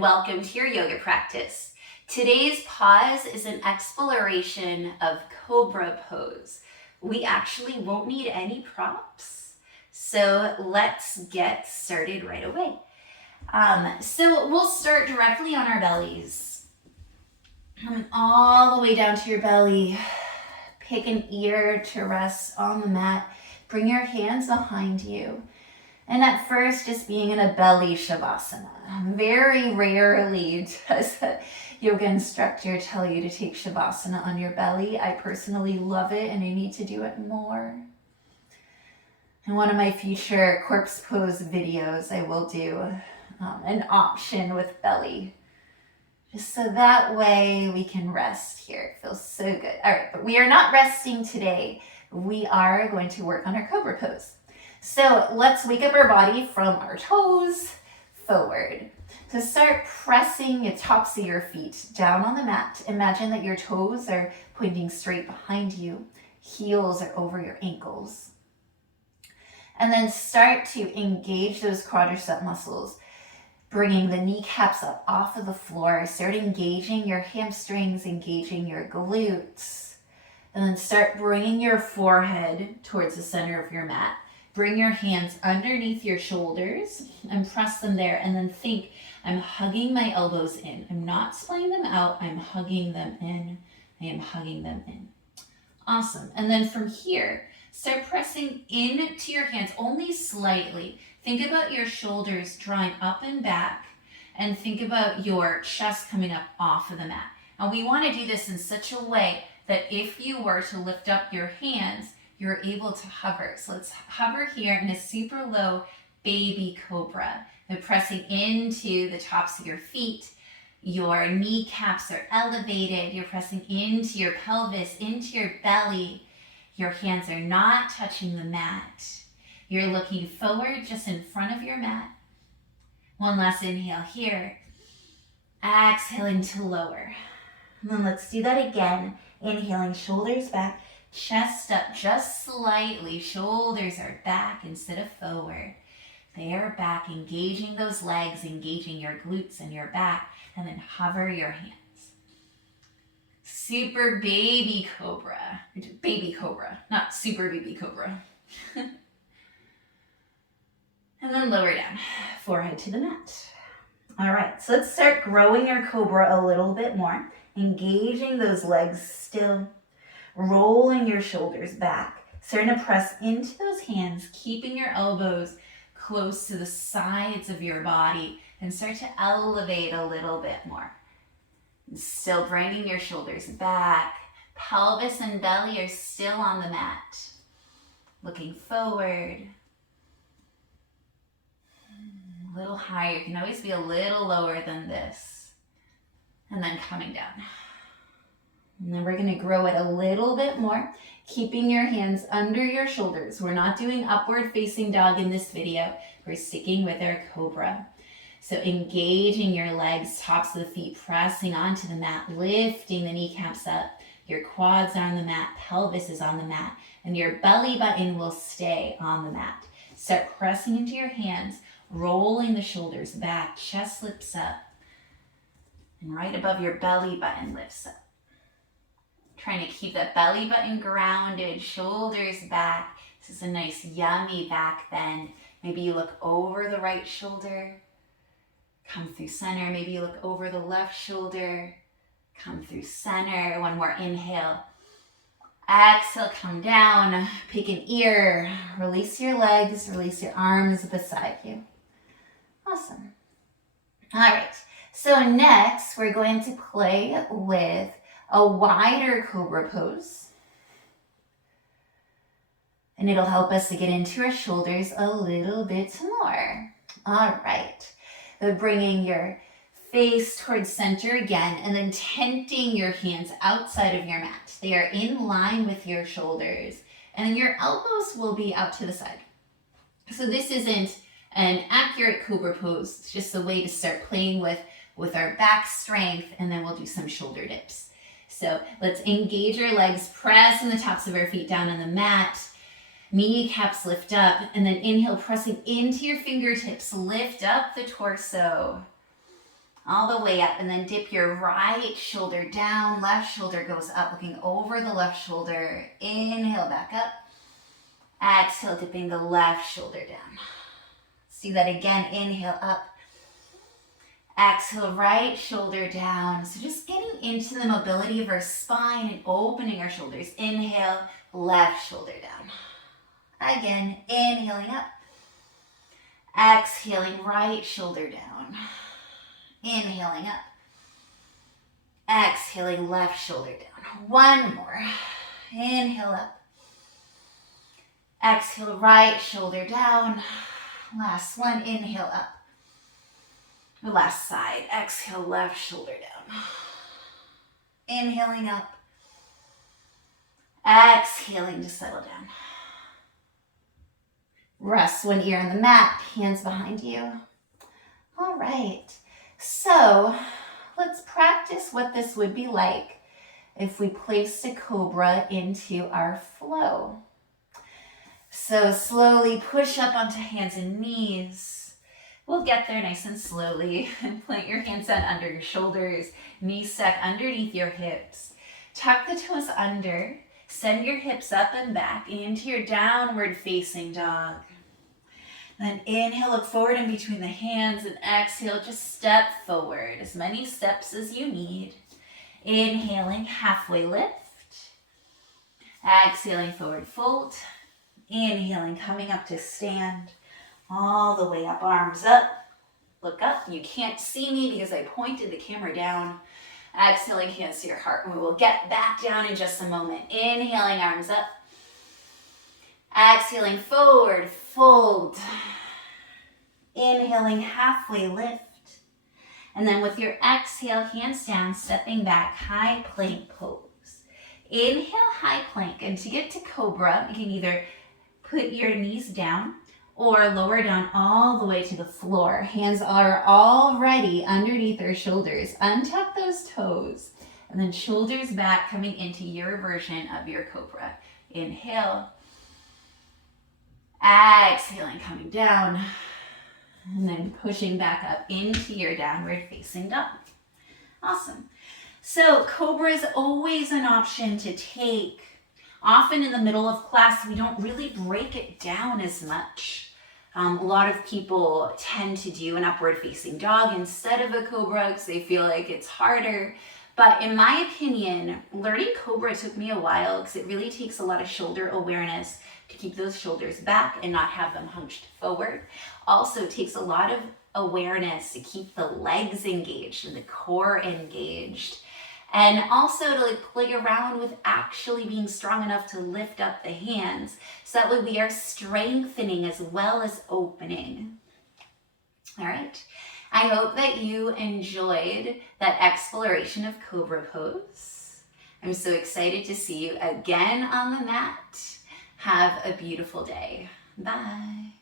and welcome to your yoga practice. Today's pause is an exploration of cobra pose. We actually won't need any props, so let's get started right away. So we'll start directly on our bellies. Coming all the way down to your belly. Pick an ear to rest on the mat. Bring your hands behind you. And at first, just being in a belly shavasana. Very rarely does a yoga instructor tell you to take shavasana on your belly. I personally love it and I need to do it more. In one of my future corpse pose videos, I will do an option with belly. Just so that way we can rest here. It feels so good. All right, but we are not resting today. We are going to work on our cobra pose. So let's wake up our body from our toes forward. So start pressing the tops of your feet down on the mat. Imagine that your toes are pointing straight behind you. Heels are over your ankles. And then start to engage those quadricep muscles, bringing the kneecaps up off of the floor. Start engaging your hamstrings, engaging your glutes. And then start bringing your forehead towards the center of your mat. Bring your hands underneath your shoulders and press them there. And then think, I'm hugging my elbows in. I'm not splaying them out. I'm hugging them in. I am hugging them in. Awesome. And then from here, start pressing into your hands only slightly. Think about your shoulders drawing up and back. And think about your chest coming up off of the mat. And we want to do this in such a way that if you were to lift up your hands, you're able to hover. So let's hover here in a super low baby cobra. And pressing into the tops of your feet. Your kneecaps are elevated. You're pressing into your pelvis, into your belly. Your hands are not touching the mat. You're looking forward just in front of your mat. One last inhale here. Exhaling to lower. And then let's do that again. Inhaling, shoulders back. Chest up just slightly. Shoulders are back instead of forward. They are back, engaging those legs, engaging your glutes and your back, and then hover your hands. Super baby cobra. Baby cobra, not super baby cobra. And then lower down, forehead to the mat. All right, so let's start growing our cobra a little bit more. Engaging those legs still. Rolling your shoulders back, starting to press into those hands, keeping your elbows close to the sides of your body, and start to elevate a little bit more. And still bringing your shoulders back. Pelvis and belly are still on the mat. Looking forward. A little higher. You can always be a little lower than this. And then coming down. And then we're going to grow it a little bit more, keeping your hands under your shoulders. We're not doing upward facing dog in this video. We're sticking with our cobra. So engaging your legs, tops of the feet, pressing onto the mat, lifting the kneecaps up. Your quads are on the mat, pelvis is on the mat, and your belly button will stay on the mat. Start pressing into your hands, rolling the shoulders back, chest lifts up, and right above your belly button lifts up. Trying to keep that belly button grounded, shoulders back. This is a nice yummy back bend. Maybe you look over the right shoulder, come through center. Maybe you look over the left shoulder, come through center. One more inhale. Exhale, come down, pick an ear, release your legs, release your arms beside you. Awesome. All right, so next we're going to play with a wider cobra pose. And it'll help us to get into our shoulders a little bit more. All right. So bringing your face towards center again, and then tenting your hands outside of your mat. They are in line with your shoulders, and then your elbows will be out to the side. So this isn't an accurate cobra pose. It's just a way to start playing with our back strength, and then we'll do some shoulder dips. So let's engage our legs, pressing the tops of our feet down on the mat. Kneecaps lift up, and then inhale, pressing into your fingertips. Lift up the torso. all the way up, and then dip your right shoulder down, left shoulder goes up, looking over the left shoulder. Inhale back up. Exhale, dipping the left shoulder down. Let's do that again. Inhale up. Exhale, right shoulder down. So just getting into the mobility of our spine and opening our shoulders. Inhale, left shoulder down. Again, inhaling up. Exhaling, right shoulder down. Inhaling up. Exhaling, left shoulder down. One more. Inhale up. Exhale, right shoulder down. Last one. Inhale up. The last side. Exhale, left shoulder down. Inhaling up. Exhaling to settle down. Rest one ear on the mat, hands behind you. All right, so let's practice what this would be like if we placed a cobra into our flow. So slowly push up onto hands and knees. We'll get there nice and slowly. Plant your hands down under your shoulders, knees stuck underneath your hips. Tuck the toes under. Send your hips up and back into your downward facing dog. Then inhale, look forward in between the hands, and exhale, just step forward. As many steps as you need. Inhaling, halfway lift. Exhaling, forward fold. Inhaling, coming up to stand. All the way up, arms up. Look up. You can't see me because I pointed the camera down. Exhaling, hands to your heart, and we will get back down in just a moment. Inhaling, arms up. Exhaling, forward fold. Inhaling, halfway lift. And then with your exhale, hands down, stepping back, high plank pose. Inhale, high plank. And to get to cobra, you can either put your knees down or lower down all the way to the floor. Hands are already underneath our shoulders. Untuck those toes. And then shoulders back, coming into your version of your cobra. Inhale. Exhaling, coming down. And then pushing back up into your downward facing dog. Awesome. So cobra is always an option to take. Often in the middle of class, we don't really break it down as much. A lot of people tend to do an upward facing dog instead of a cobra because they feel like it's harder. But in my opinion, learning cobra took me a while because it really takes a lot of shoulder awareness to keep those shoulders back and not have them hunched forward. Also, it takes a lot of awareness to keep the legs engaged and the core engaged. And also to play around with actually being strong enough to lift up the hands. So that way we are strengthening as well as opening. All right. I hope that you enjoyed that exploration of cobra pose. I'm so excited to see you again on the mat. Have a beautiful day. Bye.